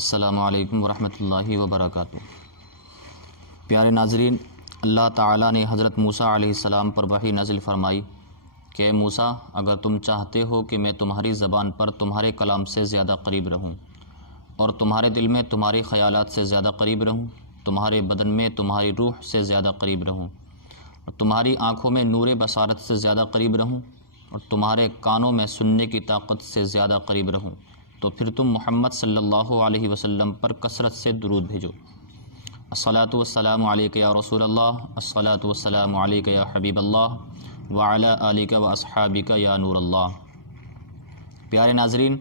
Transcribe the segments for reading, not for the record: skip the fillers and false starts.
السلام علیکم ورحمۃ اللہ وبرکاتہ۔ پیارے ناظرین، اللہ تعالیٰ نے حضرت موسیٰ علیہ السلام پر وحی نازل فرمائی کہ اے موسیٰ، اگر تم چاہتے ہو کہ میں تمہاری زبان پر تمہارے کلام سے زیادہ قریب رہوں اور تمہارے دل میں تمہارے خیالات سے زیادہ قریب رہوں، تمہارے بدن میں تمہاری روح سے زیادہ قریب رہوں اور تمہاری آنکھوں میں نور بصارت سے زیادہ قریب رہوں اور تمہارے کانوں میں سننے کی طاقت سے زیادہ قریب رہوں، تو پھر تم محمد صلی اللہ علیہ وسلم پر کثرت سے درود بھیجو۔ الصلاۃ والسلام علیک یا رسول اللہ، الصلاۃ والسلام علیک یا حبیب اللہ، وعلی آلک و اصحابک یا نور اللہ۔ پیارے ناظرین،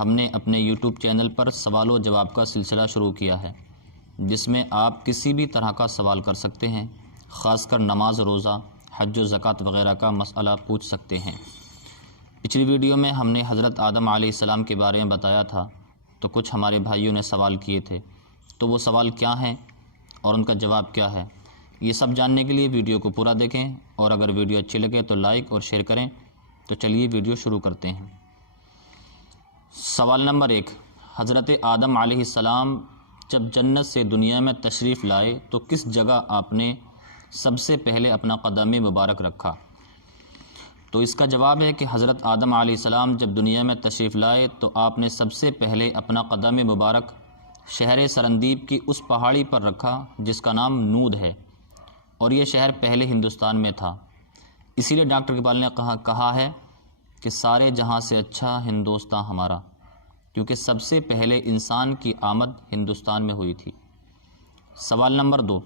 ہم نے اپنے یوٹیوب چینل پر سوال و جواب کا سلسلہ شروع کیا ہے، جس میں آپ کسی بھی طرح کا سوال کر سکتے ہیں، خاص کر نماز، روزہ، حج و زکوٰۃ وغیرہ کا مسئلہ پوچھ سکتے ہیں۔ پچھلی ویڈیو میں ہم نے حضرت آدم علیہ السلام کے بارے میں بتایا تھا، تو کچھ ہمارے بھائیوں نے سوال کیے تھے، تو وہ سوال کیا ہیں اور ان کا جواب کیا ہے، یہ سب جاننے کے لیے ویڈیو کو پورا دیکھیں، اور اگر ویڈیو اچھی لگے تو لائک اور شیئر کریں۔ تو چلیے ویڈیو شروع کرتے ہیں۔ سوال نمبر 1، حضرت آدم علیہ السلام جب جنت سے دنیا میں تشریف لائے تو کس جگہ آپ نے سب سے پہلے اپنا قدم مبارک رکھا؟ تو اس کا جواب ہے کہ حضرت آدم علیہ السلام جب دنیا میں تشریف لائے تو آپ نے سب سے پہلے اپنا قدم مبارک شہر سرندیب کی اس پہاڑی پر رکھا جس کا نام نود ہے، اور یہ شہر پہلے ہندوستان میں تھا۔ اسی لیے ڈاکٹر اقبال نے کہا ہے کہ سارے جہاں سے اچھا ہندوستان ہمارا، کیونکہ سب سے پہلے انسان کی آمد ہندوستان میں ہوئی تھی۔ سوال نمبر 2،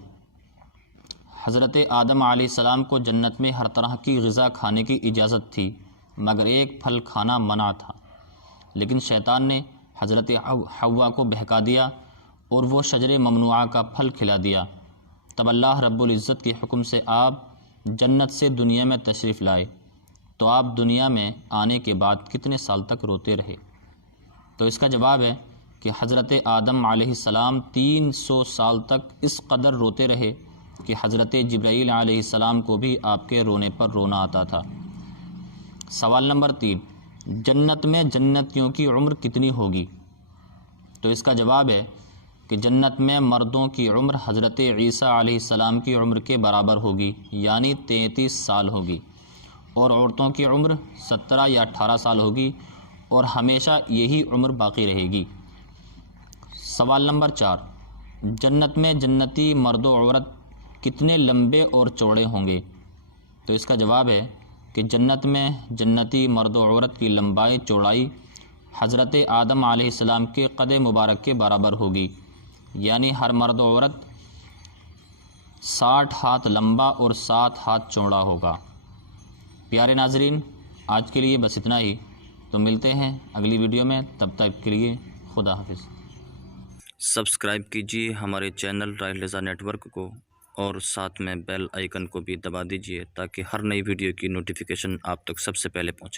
حضرت آدم علیہ السلام کو جنت میں ہر طرح کی غذا کھانے کی اجازت تھی، مگر ایک پھل کھانا منع تھا، لیکن شیطان نے حضرت حوا کو بہکا دیا اور وہ شجر ممنوعہ کا پھل کھلا دیا۔ تب اللہ رب العزت کے حکم سے آپ جنت سے دنیا میں تشریف لائے، تو آپ دنیا میں آنے کے بعد کتنے سال تک روتے رہے؟ تو اس کا جواب ہے کہ حضرت آدم علیہ السلام 300 سال تک اس قدر روتے رہے کہ حضرت جبرائیل علیہ السلام کو بھی آپ کے رونے پر رونا آتا تھا۔ سوال نمبر 3، جنت میں جنتیوں کی عمر کتنی ہوگی؟ تو اس کا جواب ہے کہ جنت میں مردوں کی عمر حضرت عیسیٰ علیہ السلام کی عمر کے برابر ہوگی، یعنی 33 سال ہوگی، اور عورتوں کی عمر 17 یا 18 سال ہوگی، اور ہمیشہ یہی عمر باقی رہے گی۔ سوال نمبر 4، جنت میں جنتی مرد و عورت کتنے لمبے اور چوڑے ہوں گے؟ تو اس کا جواب ہے کہ جنت میں جنتی مرد و عورت کی لمبائی چوڑائی حضرت آدم علیہ السلام کے قد مبارک کے برابر ہوگی، یعنی ہر مرد و عورت 60 ہاتھ لمبا اور 7 ہاتھ چوڑا ہوگا۔ پیارے ناظرین، آج کے لیے بس اتنا ہی، تو ملتے ہیں اگلی ویڈیو میں، تب تک کے لیے خدا حافظ۔ سبسکرائب کیجیے ہمارے چینل راحل رضا نیٹ ورک کو، اور ساتھ میں بیل آئیکن کو بھی دبا دیجیے تاکہ ہر نئی ویڈیو کی نوٹیفیکیشن آپ تک سب سے پہلے پہنچے۔